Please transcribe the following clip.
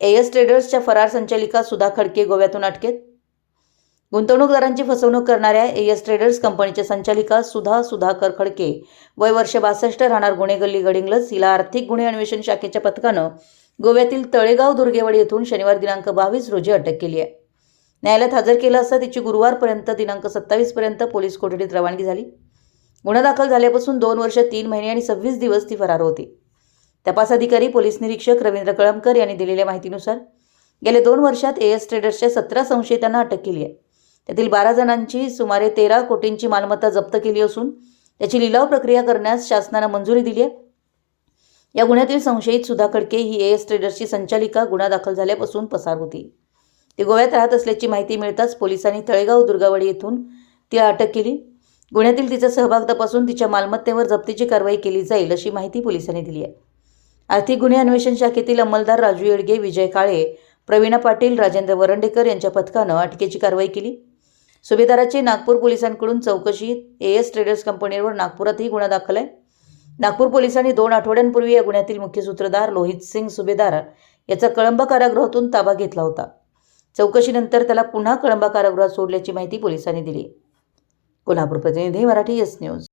S ट्रेडर्सच्या फरार संचालिका सुधा खडके गोव्यातून अटकेत. गुंतवणूकदारांची फसवणूक करणाऱ्या एस ट्रेडर्स कंपनीच्या संचालिका सुधा सुधाकर खडके वय वर्ष बासष्ट राहणार गुन्हे गल्ली हिला आर्थिक गुन्हे अन्वेषण शाखेच्या पथकानं गोव्यातील तळेगाव दुर्गेवाडी येथून शनिवार दिनांक बावीस रोजी अटक केली आहे. न्यायालयात हजर केलं असता तिची गुरुवारपर्यंत दिनांक सत्तावीसपर्यंत पोलीस कोठडीत रवानगी झाली. गुन्हा दाखल झाल्यापासून दोन वर्ष तीन महिने आणि सव्वीस दिवस ती फरार होती. तपास अधिकारी पोलीस निरीक्षक रवींद्र कळमकर यांनी दिलेल्या माहितीनुसार गेल्या दोन वर्षात एस ट्रेडर्सच्या सतरा संशयितांना अटक केली आहे. त्यातील बारा जणांची सुमारे तेरा कोटींची मालमत्ता जप्त केली असून त्याची लिलाव प्रक्रिया करण्यास शासनानं मंजुरी दिली आहे. या गुन्ह्यातील संशयित सुधा खडके ही एस ट्रेडर्सची संचालिका गुन्हा दाखल झाल्यापासून पसार होती. ती गोव्यात राहत असल्याची माहिती मिळताच पोलिसांनी तळेगाव दुर्गावाडी येथून तिला अटक केली. गुन्ह्यातील तिचा सहभाग तपासून तिच्या मालमत्तेवर जप्तीची कारवाई केली जाईल अशी माहिती पोलिसांनी दिली आहे. आर्थिक गुन्हे अन्वेषण शाखेतील अंमलदार राजू येडगे विजय काळे प्रवीणा पाटील राजेंद्र वरंडेकर यांच्या पथकानं अटकेची कारवाई केली. सुभेदाराची नागपूर पोलिसांकडून चौकशी ए एस ट्रेडर्स कंपनीवर नागपुरातही गुन्हा दाखल आहे. नागपूर पोलिसांनी दोन आठवड्यांपूर्वी या गुन्ह्यातील मुख्य सूत्रधार लोहित सिंग सुभेदार याचा कळंब कारागृहातून ताबा घेतला होता. चौकशीनंतर त्याला पुन्हा कळंबा कारागृहात सोडल्याची माहिती पोलिसांनी दिली. कोल्हापूर प्रतिनिधी मराठी एस न्यूज